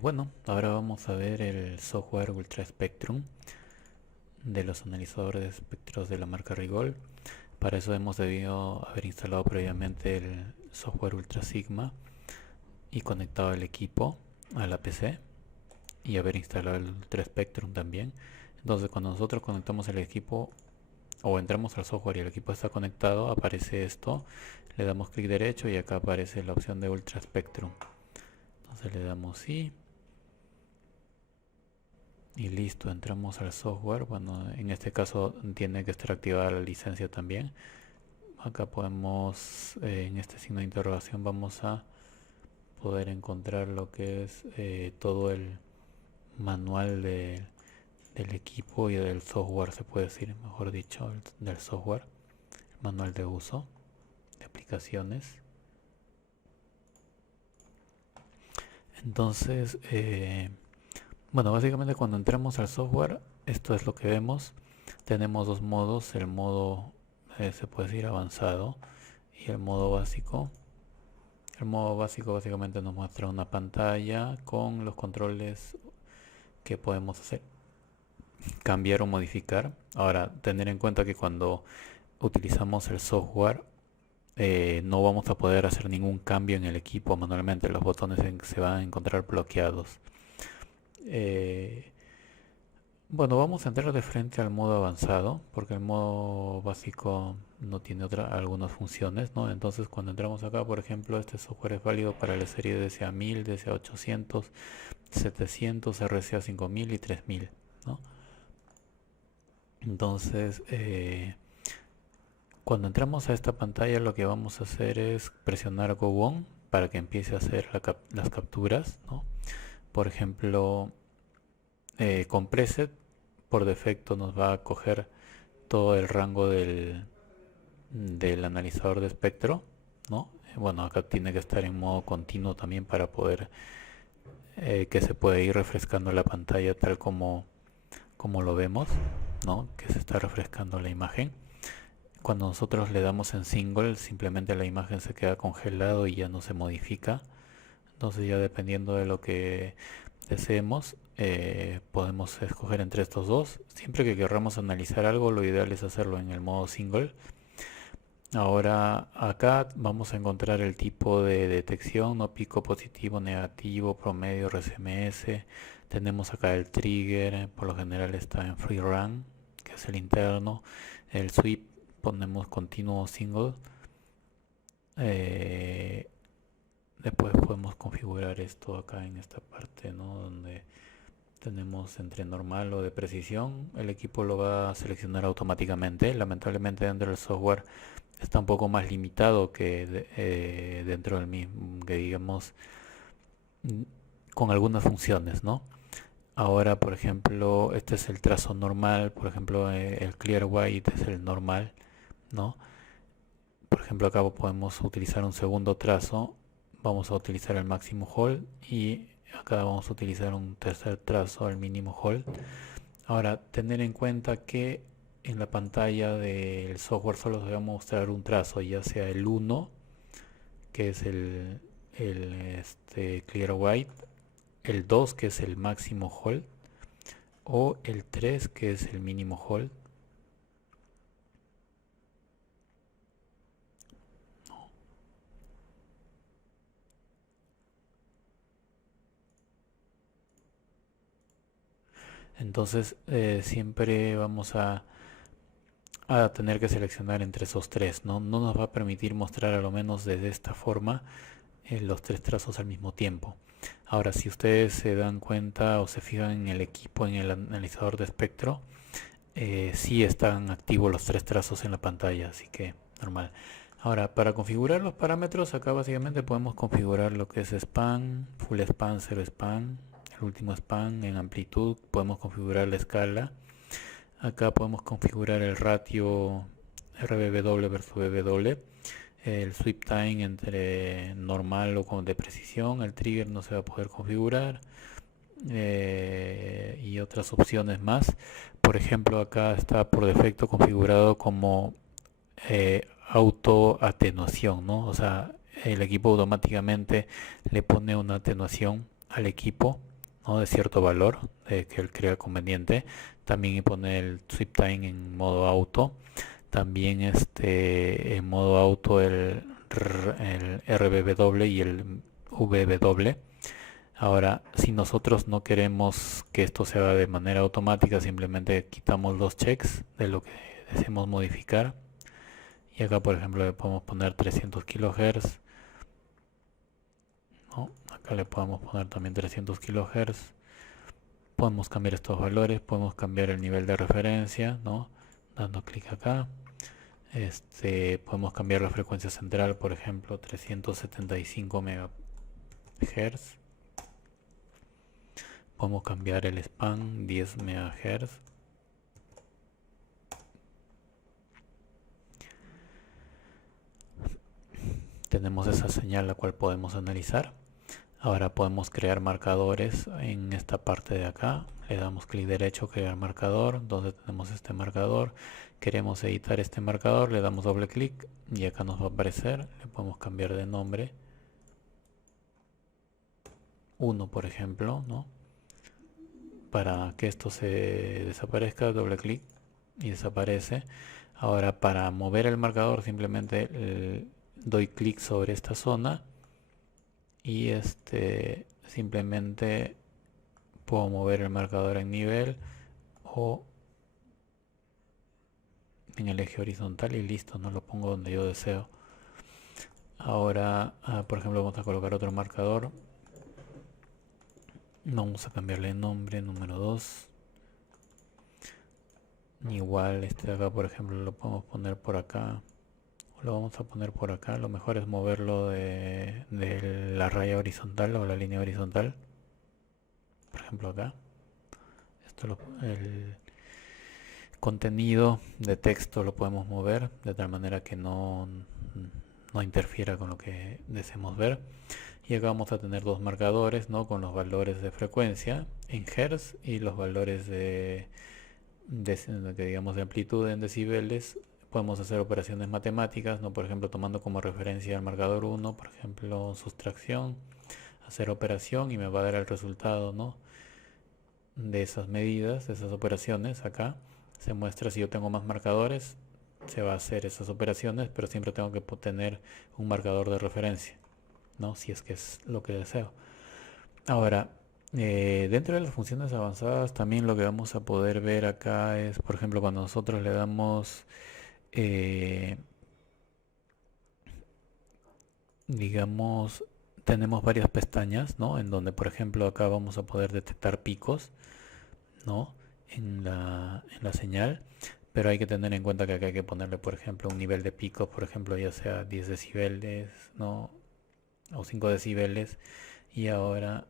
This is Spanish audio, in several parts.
Bueno, ahora vamos a ver el software Ultra Spectrum de los analizadores de espectros de la marca Rigol. Para eso hemos debido haber instalado previamente el software Ultra Sigma y conectado el equipo a la PC y haber instalado el Ultra Spectrum también. Entonces cuando nosotros conectamos el equipo o entramos al software y el equipo está conectado, aparece esto, le damos clic derecho y acá aparece la opción de Ultra Spectrum. Entonces le damos sí. Y listo, entramos al software. Bueno, en este caso tiene que estar activada la licencia también. Acá podemos, en este signo de interrogación, vamos a poder encontrar lo que es todo el manual del equipo y del software, se puede decir, mejor dicho, del software, el manual de uso, de aplicaciones. Entonces, bueno, básicamente cuando entramos al software, esto es lo que vemos. Tenemos dos modos, el modo se puede decir avanzado y el modo básico. El modo básico básicamente nos muestra una pantalla con los controles que podemos hacer, cambiar o modificar. Ahora, tener en cuenta que cuando utilizamos el software no vamos a poder hacer ningún cambio en el equipo manualmente. Los botones se van a encontrar bloqueados. Eh, Bueno, vamos a entrar de frente al modo avanzado, porque el modo básico no tiene algunas funciones, ¿no? Entonces cuando entramos acá, por ejemplo, este software es válido para la serie DCA 1000, DCA 800, 700, RCA 5000 y 3000, ¿no? Entonces, cuando entramos a esta pantalla, lo que vamos a hacer es presionar Go On para que empiece a hacer las capturas, ¿no? Por ejemplo, con preset por defecto nos va a coger todo el rango del analizador de espectro, ¿no? Bueno, acá tiene que estar en modo continuo también para poder que se puede ir refrescando la pantalla tal como lo vemos, ¿no? Que se está refrescando la imagen. Cuando nosotros le damos en single, simplemente la imagen se queda congelado y ya no se modifica. Entonces ya dependiendo de lo que deseemos, podemos escoger entre estos dos. Siempre que queramos analizar algo, lo ideal es hacerlo en el modo single. Ahora acá vamos a encontrar el tipo de detección, no pico positivo, negativo, promedio, RCMS. Tenemos acá el trigger, por lo general está en free run, que es el interno. El sweep ponemos continuo single. Eh, Después podemos configurar esto acá en esta parte, ¿no? Donde tenemos entre normal o de precisión. El equipo lo va a seleccionar automáticamente. Lamentablemente dentro del software está un poco más limitado que dentro del mismo, que digamos, mm, con algunas funciones, ¿no? Ahora, por ejemplo, este es el trazo normal, por ejemplo, el clear white es el normal, ¿no? Por ejemplo, acá podemos utilizar un segundo trazo, vamos a utilizar el máximo hold y acá vamos a utilizar un tercer trazo, el mínimo hold. Ahora, tener en cuenta que en la pantalla del software solo se va a mostrar un trazo, ya sea el 1, que es el clear white, el 2, que es el máximo hold, o el 3, que es el mínimo hold. Entonces siempre vamos a tener que seleccionar entre esos tres, ¿no? No nos va a permitir mostrar a lo menos de esta forma los tres trazos al mismo tiempo. Ahora, si ustedes se dan cuenta o se fijan en el equipo, en el analizador de espectro, sí están activos los tres trazos en la pantalla, así que normal. Ahora, para configurar los parámetros, acá básicamente podemos configurar lo que es span, full span, cero span, el último span en amplitud, podemos configurar la escala. Acá podemos configurar el ratio RBW versus BW, el sweep time entre normal o con de precisión, el trigger no se va a poder configurar y otras opciones más. Por ejemplo, acá está por defecto configurado como auto atenuación, ¿no? O sea, el equipo automáticamente le pone una atenuación al equipo, ¿no? De cierto valor que él crea conveniente. También poner el sweep time en modo auto. También en modo auto el RBW y el VW. Ahora, si nosotros no queremos que esto se haga de manera automática, simplemente quitamos los checks de lo que deseemos modificar. Y acá, por ejemplo, le podemos poner 300 kHz. ¿No? Acá le podemos poner también 300 kHz. Podemos cambiar estos valores, podemos cambiar el nivel de referencia, ¿no? Dando clic acá. Podemos cambiar la frecuencia central, por ejemplo, 375 MHz. Podemos cambiar el span 10 MHz. Tenemos esa señal la cual podemos analizar. Ahora podemos crear marcadores en esta parte de acá. Le damos clic derecho, crear marcador, donde tenemos este marcador. Queremos editar este marcador, le damos doble clic y acá nos va a aparecer. Le podemos cambiar de nombre. 1, por ejemplo, ¿no? Para que esto se desaparezca, doble clic y desaparece. Ahora, para mover el marcador simplemente doy clic sobre esta zona y simplemente puedo mover el marcador en nivel o en el eje horizontal y listo, no lo pongo donde yo deseo. Ahora, por ejemplo, vamos a colocar otro marcador. Vamos a cambiarle el nombre, número 2. Igual este de acá, por ejemplo, lo podemos poner por acá. Lo vamos a poner por acá. Lo mejor es moverlo de la raya horizontal o la línea horizontal. Por ejemplo acá. El contenido de texto lo podemos mover de tal manera que no interfiera con lo que deseemos ver. Y acá vamos a tener dos marcadores, ¿no? Con los valores de frecuencia en Hz y los valores digamos de amplitud en decibeles. Podemos hacer operaciones matemáticas, ¿no? Por ejemplo, tomando como referencia el marcador 1, por ejemplo, sustracción, hacer operación y me va a dar el resultado, ¿no? De esas medidas, de esas operaciones. Acá se muestra si yo tengo más marcadores, se va a hacer esas operaciones, pero siempre tengo que tener un marcador de referencia, ¿no? Si es que es lo que deseo. Ahora, dentro de las funciones avanzadas también lo que vamos a poder ver acá es, por ejemplo, cuando nosotros le damos digamos, tenemos varias pestañas, ¿no? En donde, por ejemplo, acá vamos a poder detectar picos, ¿no? En la señal, pero hay que tener en cuenta que acá hay que ponerle, por ejemplo, un nivel de picos, por ejemplo, ya sea 10 decibeles, ¿no? O 5 decibeles. Y ahora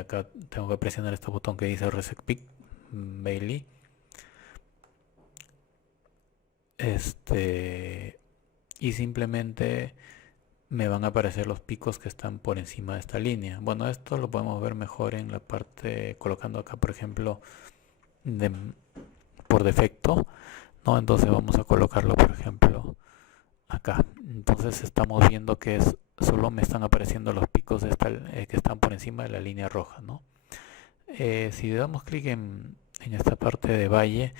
acá tengo que presionar este botón que dice Reset Peak Bailey. Y simplemente me van a aparecer los picos que están por encima de esta línea. Bueno, esto lo podemos ver mejor en la parte, colocando acá, por ejemplo, por defecto, ¿no? Entonces vamos a colocarlo, por ejemplo, acá. Entonces estamos viendo que solo me están apareciendo los picos que están por encima de la línea roja, ¿no? Si le damos clic en esta parte de valle,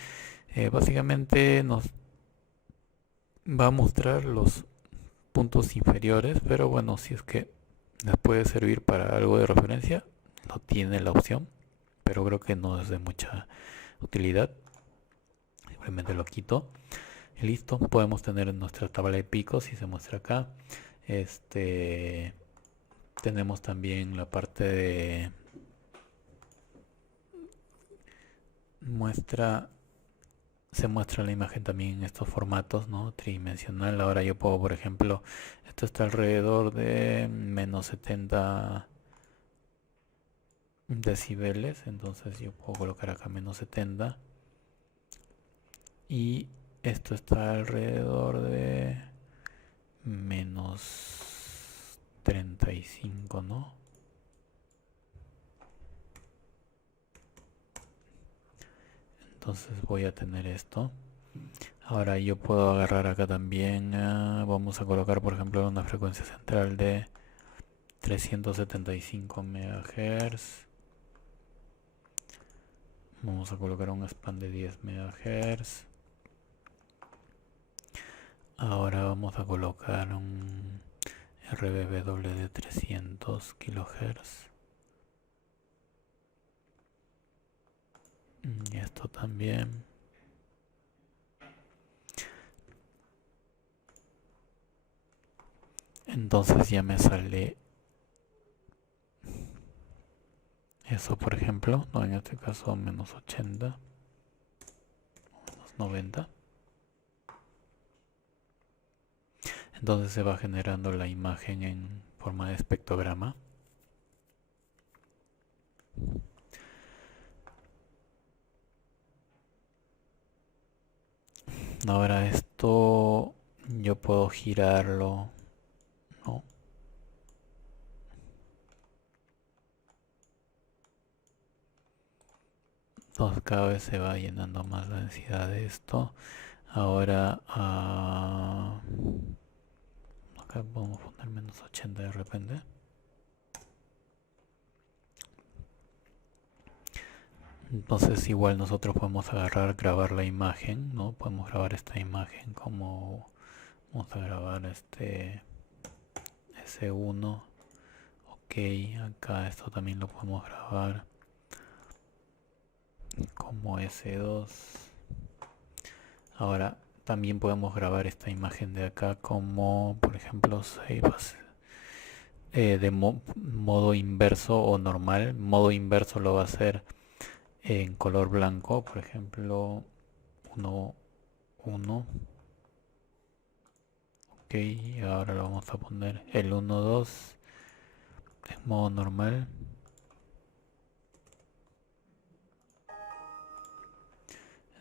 básicamente nos va a mostrar los puntos inferiores, pero bueno, si es que les puede servir para algo de referencia, no tiene la opción, pero creo que no es de mucha utilidad. Simplemente lo quito y listo. Podemos tener nuestra tabla de picos y se muestra acá. Tenemos también la parte de se muestra la imagen también en estos formatos, ¿no? Tridimensional. Ahora yo puedo, por ejemplo, esto está alrededor de menos 70 decibeles, entonces yo puedo colocar acá menos 70 y esto está alrededor de menos 35, ¿no? Entonces voy a tener esto. Ahora yo puedo agarrar acá también, vamos a colocar por ejemplo una frecuencia central de 375 MHz. Vamos a colocar un span de 10 MHz. Ahora vamos a colocar un RBW de 300 kHz. Y esto también. Entonces ya me sale eso, por ejemplo, no, en este caso menos 80, menos 90. Entonces se va generando la imagen en forma de espectrograma. Ahora esto yo puedo girarlo, ¿no? Entonces cada vez se va llenando más la densidad de esto. Ahora acá podemos poner menos 80 de repente. Entonces igual nosotros podemos agarrar, grabar la imagen, ¿no? Podemos grabar esta imagen como vamos a grabar este S1. Ok, acá esto también lo podemos grabar como S2. Ahora también podemos grabar esta imagen de acá como, por ejemplo, save as, de modo inverso o normal. Modo inverso lo va a hacer en color blanco, por ejemplo 1, 1. Ok, ahora lo vamos a poner el 1, 2 en modo normal.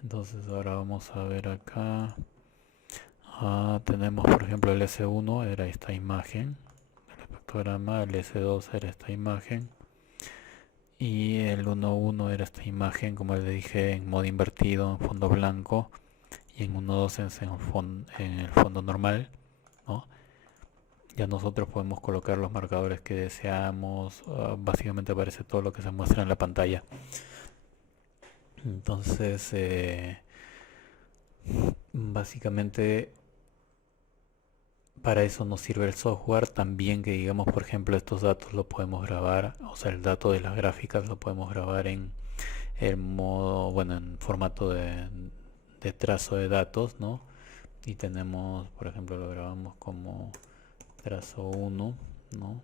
Entonces ahora vamos a ver acá. Tenemos por ejemplo el S1 era esta imagen, el espectrograma, el S2 era esta imagen y el 1.1 era esta imagen, como les dije, en modo invertido, en fondo blanco, y en 1.2 en el fondo normal, ¿no? Ya nosotros podemos colocar los marcadores que deseamos. Básicamente aparece todo lo que se muestra en la pantalla. Entonces básicamente para eso nos sirve el software. También que digamos, por ejemplo, estos datos los podemos grabar, o sea, el dato de las gráficas lo podemos grabar en el modo, bueno, en formato de trazo de datos, ¿no? Y tenemos, por ejemplo, lo grabamos como trazo 1, ¿no?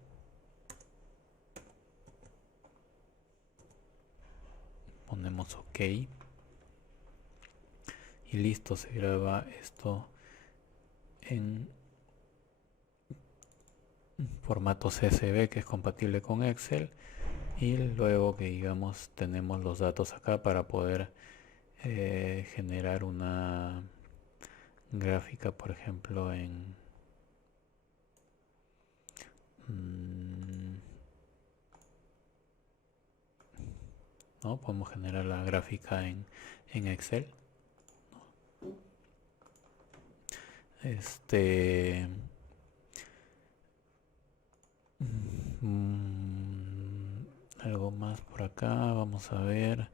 Ponemos OK y listo, se graba esto en formato CSV, que es compatible con Excel, y luego que digamos tenemos los datos acá para poder generar una gráfica, por ejemplo, en ¿no? Podemos generar la gráfica en Excel. Algo más por acá, vamos a ver.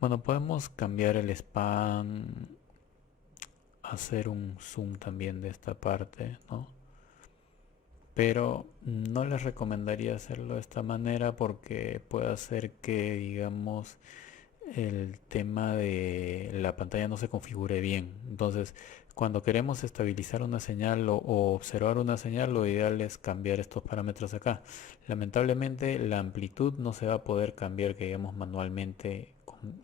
Bueno, podemos cambiar el span, hacer un zoom también de esta parte, ¿no? Pero no les recomendaría hacerlo de esta manera porque puede hacer que, digamos, el tema de la pantalla no se configure bien. Entonces, cuando queremos estabilizar una señal o observar una señal, lo ideal es cambiar estos parámetros acá. Lamentablemente, la amplitud no se va a poder cambiar, que digamos, manualmente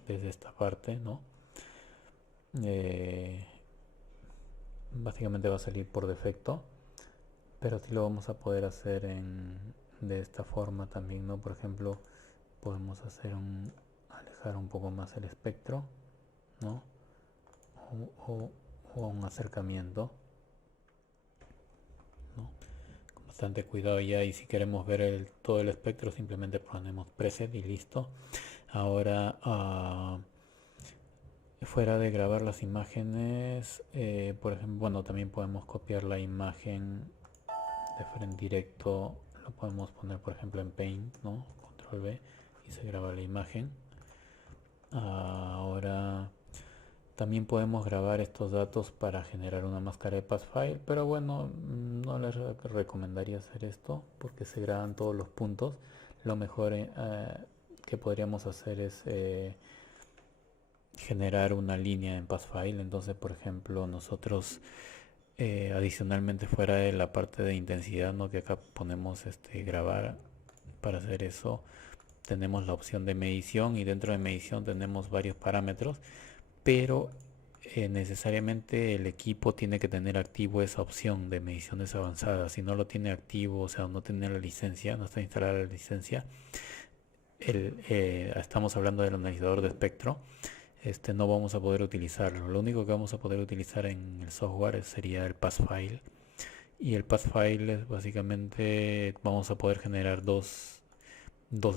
desde esta parte, ¿no? Básicamente va a salir por defecto, pero sí lo vamos a poder hacer de esta forma también, ¿no? Por ejemplo, podemos hacer alejar un poco más el espectro, ¿no? O un acercamiento, ¿no? Con bastante cuidado ya, y si queremos ver todo el espectro simplemente ponemos preset y listo. Ahora fuera de grabar las imágenes, por ejemplo, bueno, también podemos copiar la imagen de frente directo, lo podemos poner por ejemplo en Paint, ¿no? Control V y se graba la imagen. Ahora también podemos grabar estos datos para generar una máscara de Pathfile, pero bueno, no les recomendaría hacer esto porque se graban todos los puntos. Lo mejor que podríamos hacer es generar una línea en Pathfile. Entonces, por ejemplo, nosotros adicionalmente fuera de la parte de intensidad, ¿no? Que acá ponemos grabar, para hacer eso tenemos la opción de medición y dentro de medición tenemos varios parámetros, pero necesariamente el equipo tiene que tener activo esa opción de mediciones avanzadas. Si no lo tiene activo, o sea, no tiene la licencia, no está instalada la licencia, estamos hablando del analizador de espectro, no vamos a poder utilizarlo. Lo único que vamos a poder utilizar en el software sería el pathfile. Y el pathfile es básicamente, vamos a poder generar dos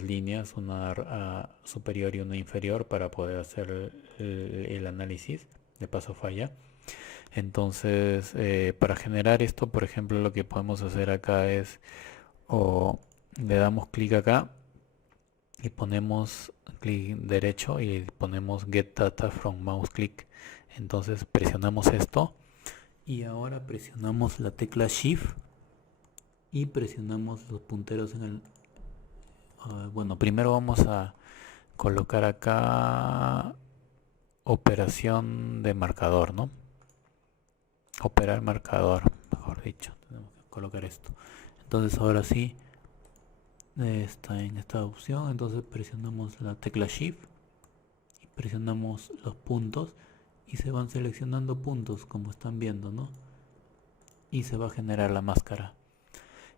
líneas, una superior y una inferior, para poder hacer el análisis de paso falla. Entonces, para generar esto, por ejemplo, lo que podemos hacer acá es, o le damos clic acá y ponemos clic derecho y ponemos Get Data from Mouse Click. Entonces presionamos esto y ahora presionamos la tecla Shift y presionamos los punteros en el... bueno, primero vamos a colocar acá operación de marcador, ¿no? Operar marcador, mejor dicho. Tenemos que colocar esto. Entonces ahora sí está en esta opción. Entonces presionamos la tecla Shift y presionamos los puntos y se van seleccionando puntos, como están viendo, ¿no? Y se va a generar la máscara.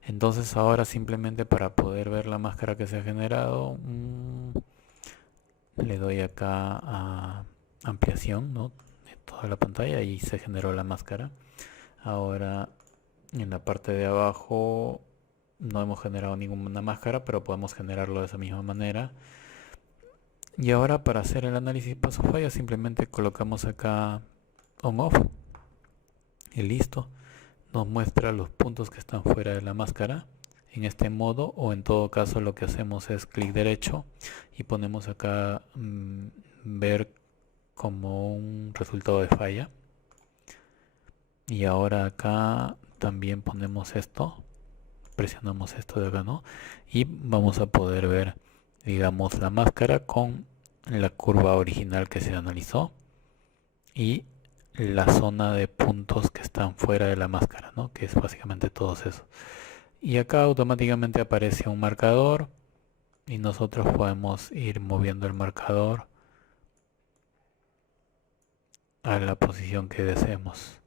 Entonces ahora simplemente para poder ver la máscara que se ha generado, le doy acá a ampliación, ¿no? De toda la pantalla y se generó la máscara. Ahora en la parte de abajo no hemos generado ninguna máscara, pero podemos generarlo de esa misma manera. Y ahora para hacer el análisis paso falla simplemente colocamos acá on off y listo. Nos muestra los puntos que están fuera de la máscara en este modo, o en todo caso lo que hacemos es clic derecho y ponemos acá ver como un resultado de falla. Y ahora acá también ponemos esto, presionamos esto de acá, ¿no? Y vamos a poder ver, digamos, la máscara con la curva original que se analizó y la zona de puntos que están fuera de la máscara, ¿no? Que es básicamente todos esos. Y acá automáticamente aparece un marcador y nosotros podemos ir moviendo el marcador a la posición que deseemos.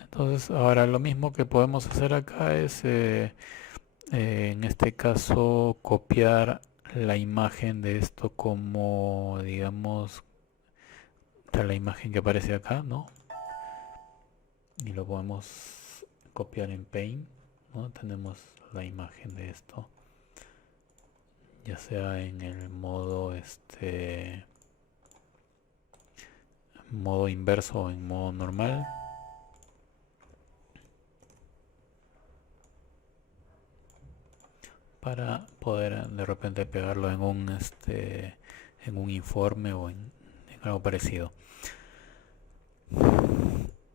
Entonces ahora lo mismo que podemos hacer acá es en este caso copiar la imagen de esto, como digamos la imagen que aparece acá, ¿no? Y lo podemos copiar en Paint, ¿no? Tenemos la imagen de esto, ya sea en el modo modo inverso o en modo normal. Para poder de repente pegarlo en un informe o en algo parecido.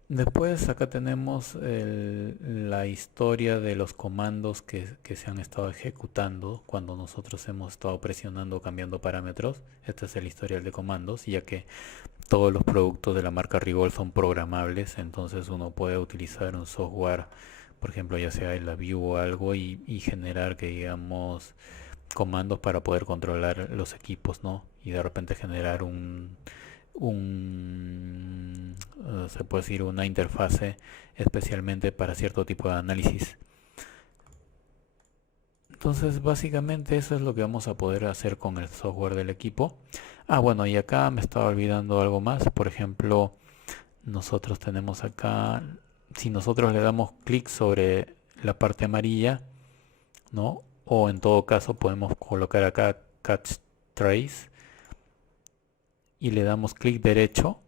Después acá tenemos la historia de los comandos que se han estado ejecutando cuando nosotros hemos estado presionando o cambiando parámetros. Este es el historial de comandos, ya que todos los productos de la marca Rigol son programables, entonces uno puede utilizar un software, por ejemplo, ya sea el View o algo, y generar, que digamos, comandos para poder controlar los equipos, ¿no? Y de repente generar se puede decir una interfase especialmente para cierto tipo de análisis. Entonces básicamente eso es lo que vamos a poder hacer con el software del equipo. Bueno, y acá me estaba olvidando algo más. Por ejemplo, nosotros tenemos acá, si nosotros le damos clic sobre la parte amarilla, ¿no? O en todo caso podemos colocar acá Catch Trace y le damos clic derecho,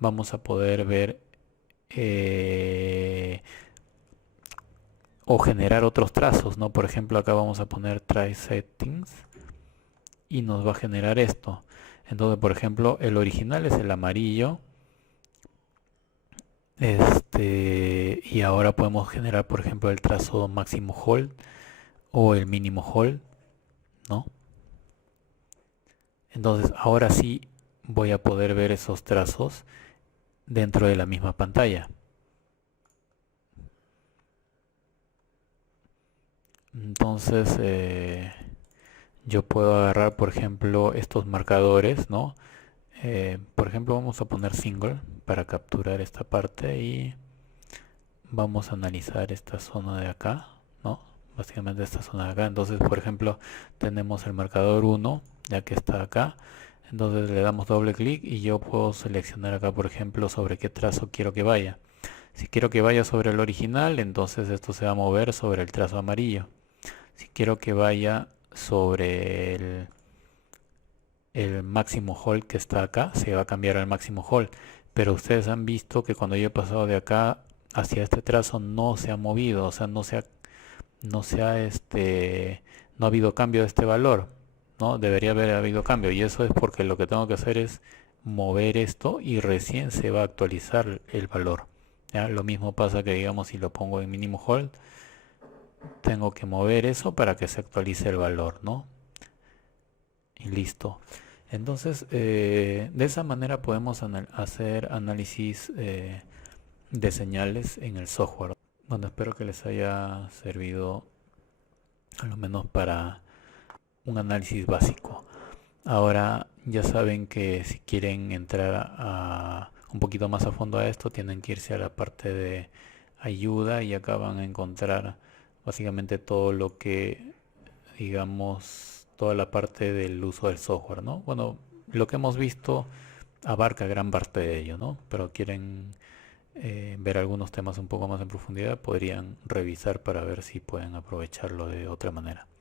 vamos a poder ver o generar otros trazos, ¿no? Por ejemplo, acá vamos a poner try settings y nos va a generar esto. Entonces, por ejemplo, el original es el amarillo. Y ahora podemos generar, por ejemplo, el trazo máximo hold o el mínimo hold, ¿no? Entonces, ahora sí voy a poder ver esos trazos dentro de la misma pantalla. Entonces, yo puedo agarrar, por ejemplo, estos marcadores, ¿no? Por ejemplo, vamos a poner single para capturar esta parte y vamos a analizar esta zona de acá, ¿no? Básicamente esta zona de acá. Entonces, por ejemplo, tenemos el marcador 1, ya que está acá. Entonces le damos doble clic y yo puedo seleccionar acá, por ejemplo, sobre qué trazo quiero que vaya. Si quiero que vaya sobre el original, entonces esto se va a mover sobre el trazo amarillo. Si quiero que vaya sobre el máximo hold que está acá, se va a cambiar al máximo hold. Pero ustedes han visto que cuando yo he pasado de acá hacia este trazo no se ha movido, o sea, no ha habido cambio de este valor, ¿no? Debería haber habido cambio y eso es porque lo que tengo que hacer es mover esto y recién se va a actualizar el valor. ¿Ya? Lo mismo pasa que digamos si lo pongo en mínimo hold, tengo que mover eso para que se actualice el valor, ¿no? Y listo. Entonces, de esa manera podemos hacer análisis de señales en el software. Bueno, espero que les haya servido a lo menos para un análisis básico. Ahora ya saben que si quieren entrar un poquito más a fondo a esto, tienen que irse a la parte de ayuda y acá van a encontrar básicamente todo lo que, digamos, toda la parte del uso del software, ¿no? Bueno, lo que hemos visto abarca gran parte de ello, ¿no? Pero quieren ver algunos temas un poco más en profundidad, podrían revisar para ver si pueden aprovecharlo de otra manera.